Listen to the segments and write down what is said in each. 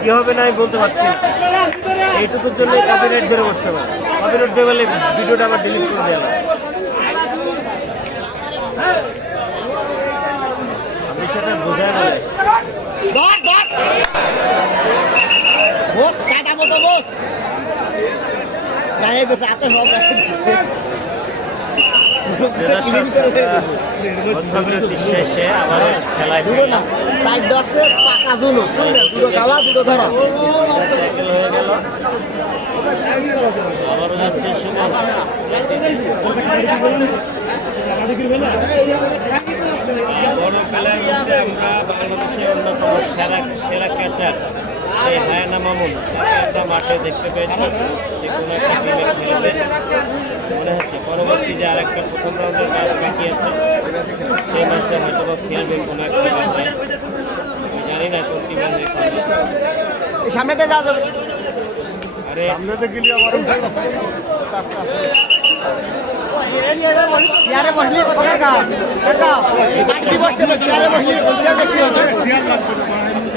কি হবে না আমি বলতে পারছি না। এইটুকুর জন্য কপিরাইট ধরে বসতে পারে কপিরাইট ধরে বলে ভিডিওটা আবার ডিলিট করে দেওয়া। আপনি সেটা বোঝায় না। কাটা মতো বস দিছে হাতে সব শেষে আবার খেলায় দুটো না চার পাকা জুলো দুটো গাওয়া দুটো ধরা হয়ে গেল আবারও যাচ্ছে সুমন বড় খেলার মধ্যে আমরা বাংলাদেশের অন্যতম সেরা সেরা ক্যাচার সেই হায়ানা মামুন আমরা মাঠে দেখতে পেয়েছি যে কোনো একটা টিমে খেলবে। মনে হচ্ছে পরবর্তী যে আরেকটা প্রথম রাউন্ডের ম্যাচ বাকি আছে সেই ম্যাচে হয়তো বা খেলবে কোনো একটা ম্যাচে আমি জানি না কোন টিমে খেলবে। এই সামনেটা যা যাবে। আরে চেয়ারে বসলে কোথায় বসতে চেয়ারে বসলে দেখতে হবে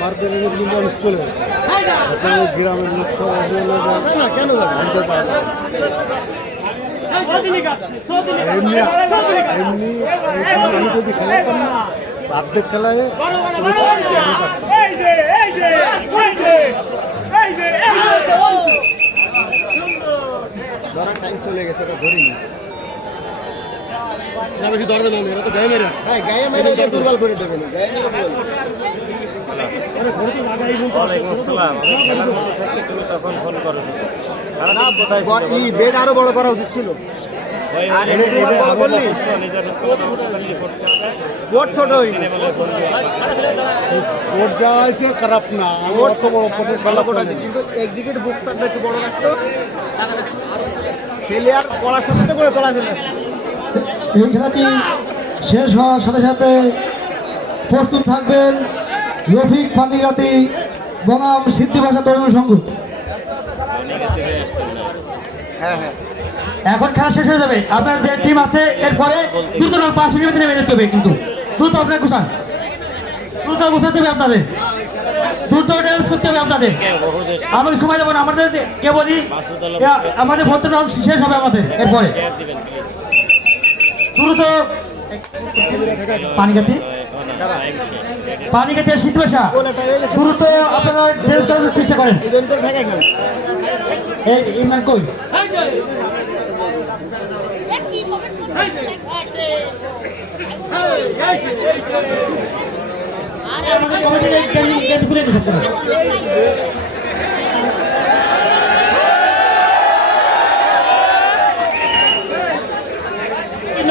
মার্কেটের মানুষ চলে যায় গ্রামের লোক কেন যাবে। এমনি এমনি আমি যদি খেলাতাম না অর্ধেক খেলায় ধরার টাইম চলে গেছে এটা ধরিনি বেশি ধরবে না এরা তো গায়ে মেরে হ্যাঁ গায়ে মেরে দুর্বল করে দেবে গায়ে মেরে ওয়ালাইকুম আসসালাম। তুমি তখন ফোন করো। কোথায় বেড আরও বড় করা উচিত ছিল। খারাপ না বড় পটের ভালো কোটা আছে কিন্তু একদিকে বুক সারটা একটু বড় রাখতো। প্লেয়ার পড়ার সাথে তো করে পড়া ছিল এই খেলাটি শেষ হওয়ার সাথে সাথে প্রস্তুত থাকবেন রফিক ফান্দিগাতি, বনাম সিদ্ধিভাষা তরুণ সংঘ। এখন খেলা শেষ হয়ে যাবে। আপনার যে টিম আছে, এরপরে দ্রুত না পাঁচ মিনিট নেমে যেতে হবে কিন্তু। দ্রুত আপনার গুছান। দ্রুত গুছাতে হবে আপনাদের। দ্রুত ড্যান্স করতে হবে আপনাদের। আমি সময় দেবো না। আমাদের কেবলই এ- আমাদের রাউন্ড শেষ হবে আমাদের। এরপরে। দ্রুত পানিগাতি আর সিদ্ধভাষা দ্রুত আপনারা ড্যান্স করার চেষ্টা করেন। ইমরান কই? আমাদের কমিটির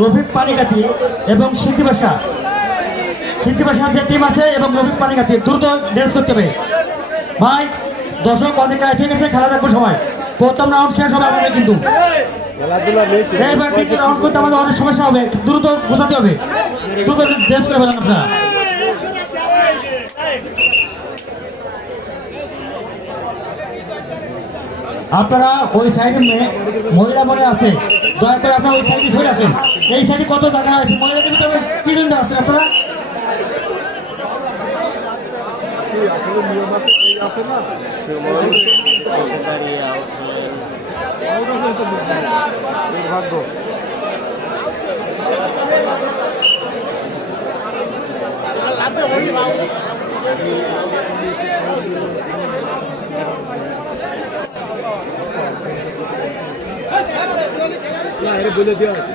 রফিক পানিকাতি এবং সিদ্ধিবাসা সিদ্ধিবাসার যে টিম আছে এবং রফিক পানিকাতি দ্রুত ড্রেস করতে হবে। ভাই, দর্শক অনেক ঠিক আছে খেলা দেখব সময় প্রথম রাউন্ড শেষ হবে আমাদের কিন্তু। এবার রাউন্ড করতে আমাদের অনেক সমস্যা হবে, দ্রুত বোঝাতে হবে। দ্রুত ড্রেস করে ফেলেন আপনারা। আপনারা ওই সাইডে মেয়ে মহিলা মনে আছে। দয়া করে আপনারা ওই সাইডে ঘুরে আসেন। এই সাইডে কত জায়গা আছে? মহিলাদের ভিতরে কি জন আসছেন আপনারা? বলে দেওয়া আছে।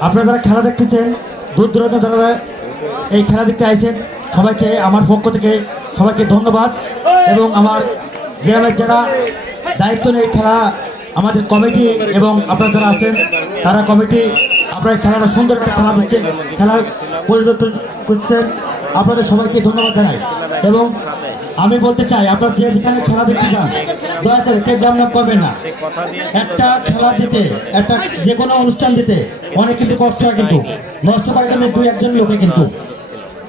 আপনারা যারা খেলা দেখতেছেন দূর দূরান্ত যারা এই খেলা দেখতে আইছেন সবাইকে আমার পক্ষ থেকে সবাইকে ধন্যবাদ এবং আমার গ্রামের যারা দায়িত্ব নিয়ে এই খেলা আমাদের কমিটি এবং আপনারা যারা আছেন তারা কমিটি আপনারা খেলাটা সুন্দর একটা খেলা দিচ্ছেন খেলা পরিবর্তন করছেন। আপনাদের সবাইকে ধন্যবাদ জানাই। এবং আমি বলতে চাই, আপনারা যে যেখানে খেলা দেখতে যান, দয়া করে কে গ্রাম নাম করবেন না। একটা খেলা দিতে, একটা যে কোনো অনুষ্ঠান দিতে অনেক কিন্তু কষ্ট হয় কিন্তু। নষ্ট করে কিন্তু দুই একজন লোকে কিন্তু।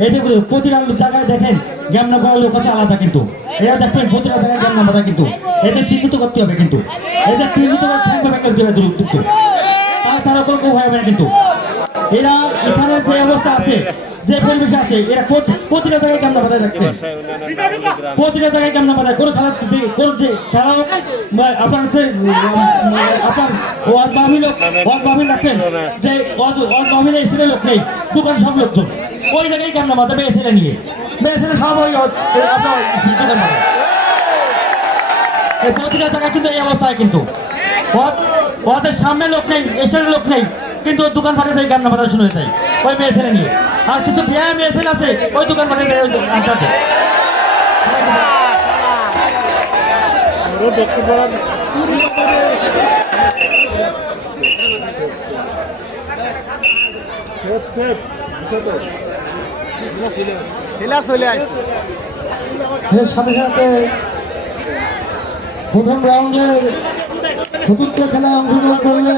এটা কিন্তু প্রতিটা জায়গায় দেখেন জ্ঞান না করার লোক আছে আলাদা কিন্তু। এরা দেখবেন প্রতিটা জায়গায় জ্ঞান না কিন্তু। এদের চিহ্নিত করতে হবে কিন্তু। এদের চিহ্নিত করে ঠ্যাং ভাবে খেলতে হবে দ্রুত তাছাড়া কোনো কেউ হবে না কিন্তু। এরা এখানে যে অবস্থা আছে, যে পরিবেশে আছে, এরা প্রতিটা জায়গায় জ্ঞান না বাধায় থাকবে? প্রতিটা জায়গায় কেমন পারে কোনো খেলা কোন যে আপনার হচ্ছে আপনার রাখেন যে এসে লোক নেই, দোকান সব লোকজন ওই জায়গায় কেমন মাথা মেয়ে ছেলে নিয়ে। মেয়ে ছেলে সব ওই দোকান প্রতিটা জায়গায় কিন্তু এই অবস্থায় কিন্তু ওয়ার্ডের সামনে লোক নেই স্টেশনের লোক নেই, কিন্তু ওই দোকান পাঠে যায় গান্না পাঠা শুনে যায়, ওই মেয়ে ছেলে নিয়ে। আর কিছু বিয়ে মেয়ে ছেলে আছে, ওই দোকান পাঠে যায় ওই আড্ডাতে সেফ সেফ বুঝছ তো খেলা চলে আসছে এর সাথে সাথে প্রথম রাউন্ডে চতুর্থ খেলায় অংশগ্রহণ করলে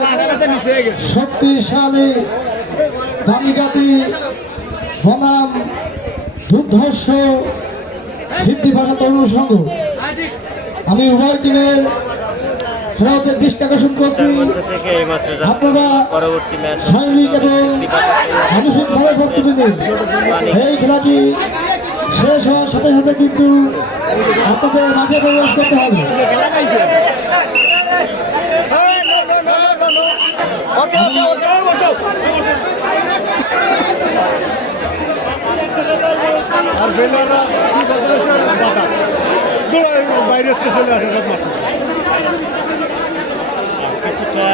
শক্তিশালী কালিকাতি বনাম দুর্ধর্ষ সিদ্ধি ভাষা তরুণ সংঘ। আমি উভয় টিমের খেলাতে দৃষ্টি আকর্ষণ করছি। আপনারা শারীরিক এবং মানসিকভাবে প্রস্তুতি নিন। এই খেলাটি শেষ হওয়ার সাথে সাথে কিন্তু আপনাদের মাঝে প্রবেশ করতে হবে। আর বেলারা বাধা দৌড়ায় চলে আসে কিছুটা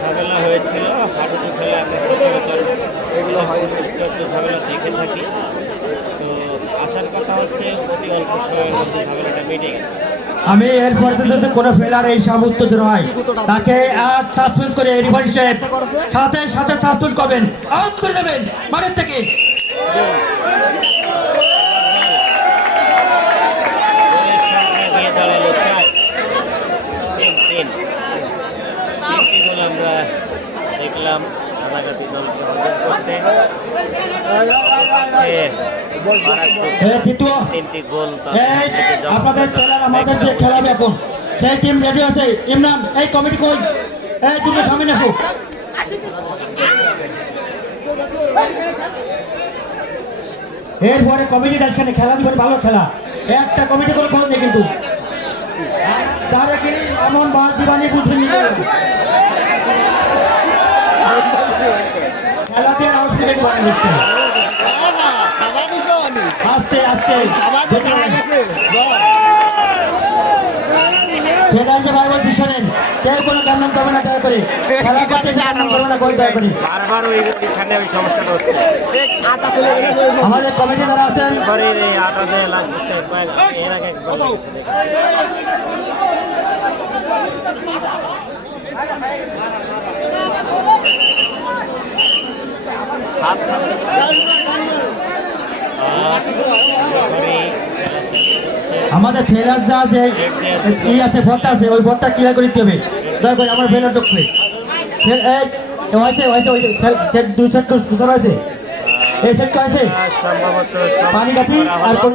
ঝামেলা হয়েছিল হাডুডু খেলে এগুলো হয় ঝামেলা দেখে থাকি তো আসার কথা হচ্ছে অতি অল্প সময়ের মধ্যে ঝামেলাটা মিটে গেছে। আমি এরপরে যদি কোনো ফেলার এই উত্তেজন হয় তাকে আর সাসপেন্ড করে রিভারি সাহেব সাথে সাথে সাসপেন্ড করবেন। আউট করে দেবেন। বাড়ির থেকে। খেলাবে এখন, সেই টিম এই এরপরে কমিটি সেখানে খেলা দিবেন ভালো খেলা। একটা কমিটি করে নেই কিন্তু। তারা কি এমন বার দিবানি বুঝবেন খেলাতে দিছো আমি আস্তে আস্তে। ফেদারকে ভাই বলছি শোনেন কেউ কোনো কান্নাম করবে না দয়া করে খেলা করতে কান্নাম করবে না কোনো দয়া করে বারবার ওই এখানে ওই সমস্যাটা হচ্ছে আমাদের কমিটি লেগেছে দেখি। আর যখনই খেলা চলছে, আমাদের ফেলার যা যে কি আছে ভত্তা আছে ওই ভত্তা ক্লিয়ার করে দিতে হবে। দয়া করে আমার ফেলার ঢুকবে হয়েছে হয়েছে ওই সেট দুই সেট কুসার হয়েছে এই সেট আছে? সম্ভবত পানি কাঠি আর কোন